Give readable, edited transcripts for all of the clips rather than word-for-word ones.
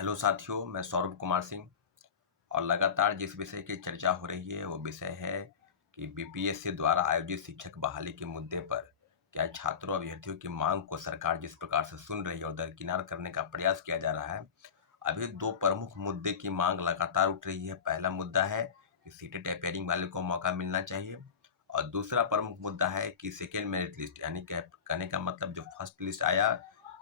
Hello साथियों, मैं सौरभ कुमार सिंह। और लगातार जिस विषय की चर्चा हो रही है वो विषय है कि बीपीएससी द्वारा आयोजित शिक्षक बहाली के मुद्दे पर क्या छात्रों अभ्यर्थियों की मांग को सरकार जिस प्रकार से सुन रही है और दरकिनार करने का प्रयास किया जा रहा है। अभी दो प्रमुख मुद्दे की मांग लगातार उठ रही है। पहला मुद्दा है कि सीटेट अपेयरिंग वाले को मौका मिलना चाहिए, और दूसरा प्रमुख मुद्दा है कि सेकेंड मेरिट लिस्ट यानी कहने का मतलब जो फर्स्ट लिस्ट आया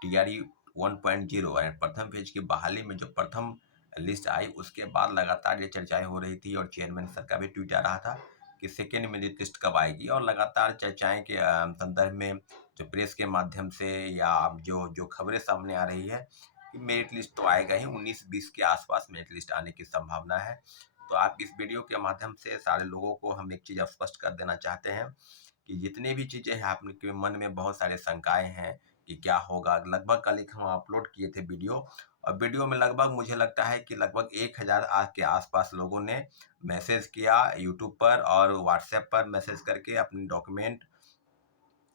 टीआरई 1.0 यानी प्रथम फेज की बहाली में जो प्रथम लिस्ट आई, उसके बाद लगातार ये चर्चाएं हो रही थी और चेयरमैन सर का भी ट्वीट आ रहा था कि सेकेंड मेरिट लिस्ट कब आएगी। और लगातार चर्चाएं के संदर्भ में जो प्रेस के माध्यम से या जो जो खबरें सामने आ रही है कि मेरिट लिस्ट तो आएगा ही, 19-20 के आसपास मेरिट लिस्ट आने की संभावना है। तो आप इस वीडियो के माध्यम से सारे लोगों को हम एक चीज़ स्पष्ट कर देना चाहते हैं कि जितनी भी चीज़ें हैं आपके मन में बहुत सारे शंकाएं हैं कि क्या होगा। लगभग कल एक हम अपलोड किए थे वीडियो, और वीडियो में लगभग मुझे लगता है कि लगभग 1000 के आसपास लोगों ने मैसेज किया यूट्यूब पर और व्हाट्सएप पर मैसेज करके अपने डॉक्यूमेंट,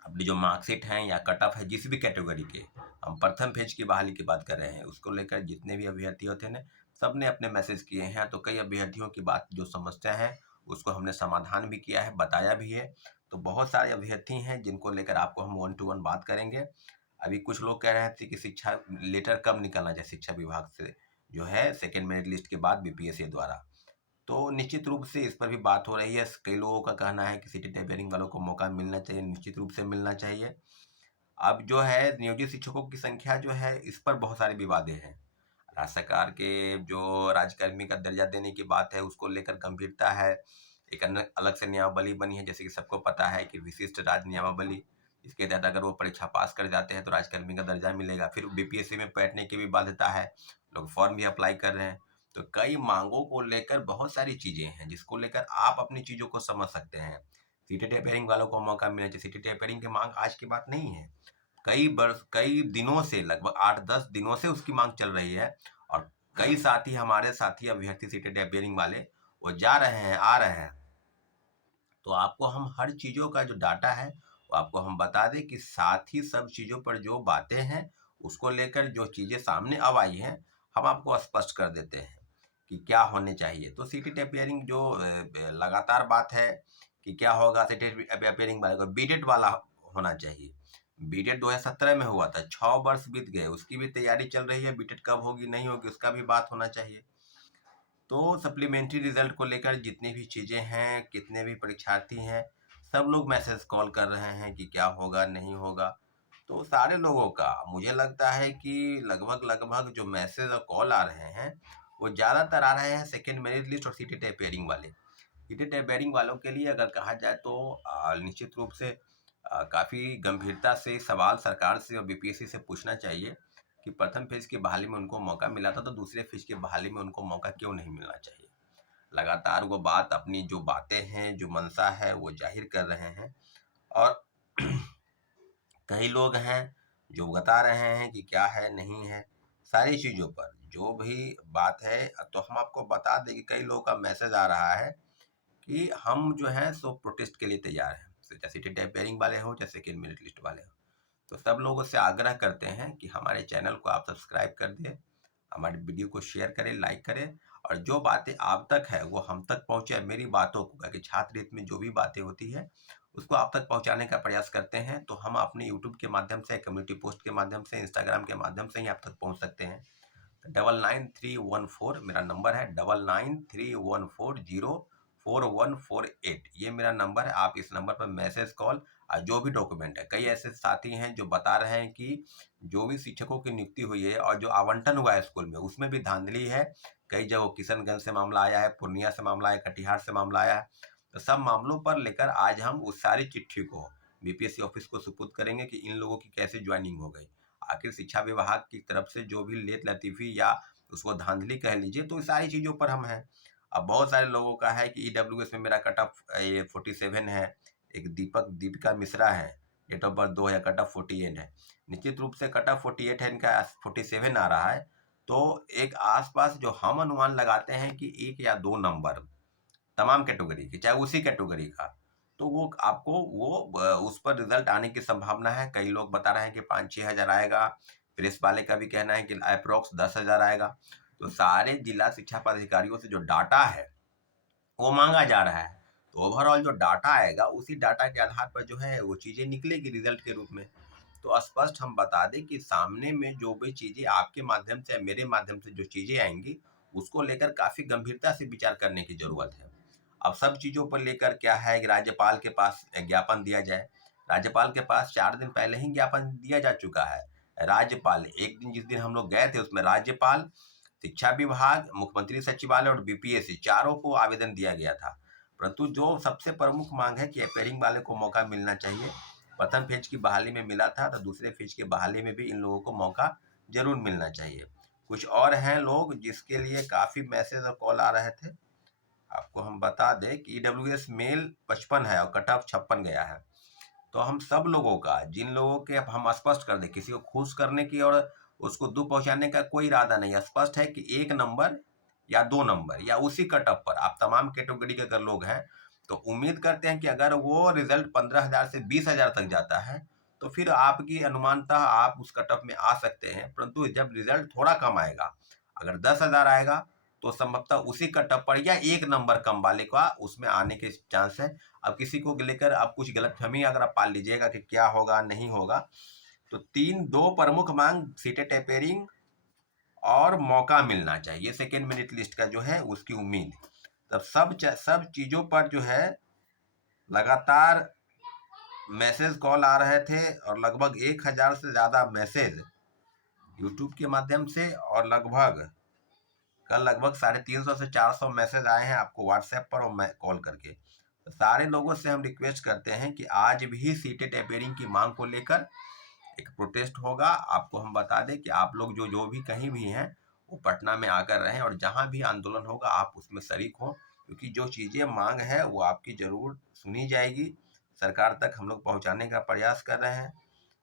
अपनी जो मार्कशीट हैं या कट ऑफ है जिस भी कैटेगरी के, हम प्रथम फेज की बहाली की बात कर रहे हैं, उसको लेकर जितने भी अभ्यर्थी होते हैं सब ने अपने मैसेज किए हैं। तो कई अभ्यर्थियों की बात जो समस्या है उसको हमने समाधान भी किया है, बताया भी है। तो बहुत सारे अभ्यर्थी हैं जिनको लेकर आपको हम 1 to 1 बात करेंगे। अभी कुछ लोग कह रहे थे कि शिक्षा लेटर कब निकलना चाहिए शिक्षा विभाग से, जो है सेकेंड मेरिट लिस्ट के बाद बीपीएससी द्वारा। तो निश्चित रूप से इस पर भी बात हो रही है। कई लोगों का कहना है कि सिटी टैपेरिंग वालों को मौका मिलना चाहिए, निश्चित रूप से मिलना चाहिए। अब जो है नियोजित शिक्षकों की संख्या जो है इस पर बहुत सारे विवादें हैं। राज्य सरकार के जो राज्यकर्मी का दर्जा देने की बात है उसको लेकर गंभीरता है। एक अलग से नियमावली बनी है, जैसे कि सबको पता है कि विशिष्ट राज्य नियमावली, इसके तहत अगर वो परीक्षा पास कर जाते हैं तो राज्यकर्मी का दर्जा मिलेगा। फिर बीपीएससी में बैठने की भी बाध्यता है, लोग फॉर्म भी अप्लाई कर रहे हैं। तो कई मांगों को लेकर बहुत सारी चीजें हैं जिसको लेकर आप अपनी चीजों को समझ सकते हैं। सीटी टेपरिंग वालों को मौका मिलना चाहिए। सीटी टेपरिंग की मांग आज की बात नहीं है, कई दिनों से, लगभग 8-10 दिनों से उसकी मांग चल रही है। और कई साथी, हमारे साथी अभ्यर्थी सीटेट अपेयरिंग वाले, वो जा रहे हैं, आ रहे हैं। तो आपको हम हर चीज़ों का जो डाटा है वो आपको हम बता दें कि साथ ही सब चीज़ों पर जो बातें हैं उसको लेकर जो चीज़ें सामने अब आई हैं हम आपको स्पष्ट कर देते हैं कि क्या होने चाहिए। तो सीटेट अपेयरिंग जो लगातार बात है कि क्या होगा, सीटेट अपेयरिंग वाले को बीटेट वाला होना चाहिए। बीटेट 2017 में हुआ था, 6 वर्ष बीत गए, उसकी भी तैयारी चल रही है। बीटेट कब होगी नहीं होगी उसका भी बात होना चाहिए। तो सप्लीमेंट्री रिजल्ट को लेकर जितनी भी चीज़ें हैं, कितने भी परीक्षार्थी हैं, सब लोग मैसेज कॉल कर रहे हैं कि क्या होगा नहीं होगा। तो सारे लोगों का मुझे लगता है कि लगभग लगभग जो मैसेज और कॉल आ रहे हैं वो ज़्यादातर आ रहे हैं सेकेंड मेरिट लिस्ट और सीटेट अपेयरिंग वाले। सीटेट अपेयरिंग वालों के लिए अगर कहा जाए तो निश्चित रूप से काफ़ी गंभीरता से सवाल सरकार से और बीपीएससी से पूछना चाहिए कि प्रथम फेज की बहाली में उनको मौका मिला था तो दूसरे फेज की बहाली में उनको मौका क्यों नहीं मिलना चाहिए। लगातार वो बात, अपनी जो बातें हैं, जो मंशा है वो जाहिर कर रहे हैं। और कई लोग हैं जो बता रहे हैं कि क्या है नहीं है, सारी चीज़ों पर जो भी बात है। तो हम आपको बता दें कि कई लोगों का मैसेज आ रहा है कि हम जो है सो प्रोटेस्ट के लिए तैयार हैं, चाहे सिटी टैपेरिंग वाले हो चाहे सेकेंड मेरिट लिस्ट वाले हो। तो सब लोगों से आग्रह करते हैं कि हमारे चैनल को आप सब्सक्राइब कर दें, हमारे वीडियो को शेयर करें, लाइक करें, और जो बातें आप तक है वो हम तक पहुंचे। मेरी बातों को, क्योंकि छात्र हित में जो भी बातें होती है उसको आप तक पहुंचाने का प्रयास करते हैं। तो हम अपने यूट्यूब के माध्यम से, कम्युनिटी पोस्ट के माध्यम से, इंस्टाग्राम के माध्यम से ही आप तक पहुंच सकते हैं। 999314 मेरा नंबर है, 9931404148 ये मेरा नंबर है। आप इस नंबर पर मैसेज, कॉल और जो भी डॉक्यूमेंट है, कई ऐसे साथी हैं जो बता रहे हैं कि जो भी शिक्षकों की नियुक्ति हुई है और जो आवंटन हुआ है स्कूल में उसमें भी धांधली है। कई जगह किशनगंज से मामला आया है, पूर्णिया से मामला आया, कटिहार से मामला आया है। तो सब मामलों पर लेकर आज हम उस सारी चिट्ठी को बीपीएससी ऑफिस को सुपुर्द करेंगे कि इन लोगों की कैसे ज्वाइनिंग हो गई। आखिर शिक्षा विभाग की तरफ से जो भी लेत लतीफ़ी या उसको धांधली कह लीजिए, तो सारी चीज़ों पर हम हैं। अब बहुत सारे लोगों का है कि ईडब्ल्यूएस में मेरा कट ऑफ ये 47 है, एक दीपिका मिश्रा है, डेट ऑफ बर्थ 2 है, कट ऑफ 48 है। निश्चित रूप से कट ऑफ 48 है, इनका 47 आ रहा है। तो एक आसपास जो हम अनुमान लगाते हैं कि 1 या 2 नंबर तमाम कैटेगरी की, चाहे उसी कैटेगरी का, तो वो आपको वो उस पर रिजल्ट आने की संभावना है। कई लोग बता रहे हैं कि 5-6 हज़ार आएगा, प्रेस वाले का भी कहना है कि अप्रोक्स 10,000 आएगा। तो सारे जिला शिक्षा पदाधिकारियों से जो डाटा है वो मांगा जा रहा है। तो ओवरऑल जो डाटा आएगा उसी डाटा के आधार पर जो है वो चीजें निकलेगी रिजल्ट के रूप में। तो स्पष्ट हम बता दें कि सामने में जो भी चीजें आपके माध्यम से या मेरे माध्यम से जो चीजें आएंगी उसको लेकर काफी गंभीरता से विचार करने की जरूरत है। अब सब चीजों पर लेकर क्या है कि राज्यपाल के पास ज्ञापन दिया जाए। राज्यपाल के पास 4 दिन पहले ही ज्ञापन दिया जा चुका है। राज्यपाल एक दिन जिस दिन हम लोग गए थे उसमें राज्यपाल, शिक्षा विभाग, मुख्यमंत्री सचिवालय और बीपीएससी चारों को आवेदन दिया गया था। परंतु जो सबसे प्रमुख मांग है कि अपेयरिंग वाले को मौका मिलना चाहिए। प्रथम फेज की बहाली में मिला था तो दूसरे फेज की बहाली में भी इन लोगों को मौका जरूर मिलना चाहिए। कुछ और हैं लोग जिसके लिए काफी मैसेज और कॉल आ रहे थे। आपको हम बता दें कि ईडब्ल्यूएस मेल 55 है और कट ऑफ 56 गया है। तो हम सब लोगों का, जिन लोगों के, अब हम स्पष्ट कर दें, किसी को खुश करने की और उसको दुख पहुंचाने का कोई इरादा नहीं है। स्पष्ट है कि 1 नंबर या 2 नंबर या उसी कट ऑफ पर आप तमाम कैटेगरी के अगर लोग हैं तो उम्मीद करते हैं कि अगर वो रिजल्ट 15,000 से 20,000 तक जाता है तो फिर आपकी अनुमानतः आप उस कट ऑफ में आ सकते हैं। परंतु जब रिजल्ट थोड़ा कम आएगा, अगर 10,000 आएगा तो संभवतः उसी कट ऑफ पर या 1 नंबर कम वाले का उसमें आने के चांस है। अब किसी को लेकर अब कुछ गलतफहमी अगर आप पाल लीजिएगा कि क्या होगा नहीं होगा, तो 2 प्रमुख मांग सीटें टेपरिंग और मौका मिलना चाहिए सेकेंड मेरिट लिस्ट का जो है उसकी उम्मीद। तब सब चीजों पर जो है लगातार मैसेज कॉल आ रहे थे और लगभग 1,000 से ज्यादा मैसेज यूट्यूब के माध्यम से और लगभग कल लगभग 350 से 400 मैसेज आए हैं आपको व्हाट्सएप पर और कॉल करके। तो सारे लोगों से हम रिक्वेस्ट करते हैं कि आज भी सीटें टेपरिंग की मांग को लेकर एक प्रोटेस्ट होगा। आपको हम बता दें कि आप लोग जो भी कहीं भी हैं वो पटना में आकर रहें और जहां भी आंदोलन होगा आप उसमें शरीक हों, क्योंकि जो चीज़ें मांग है वो आपकी जरूर सुनी जाएगी। सरकार तक हम लोग पहुंचाने का प्रयास कर रहे हैं।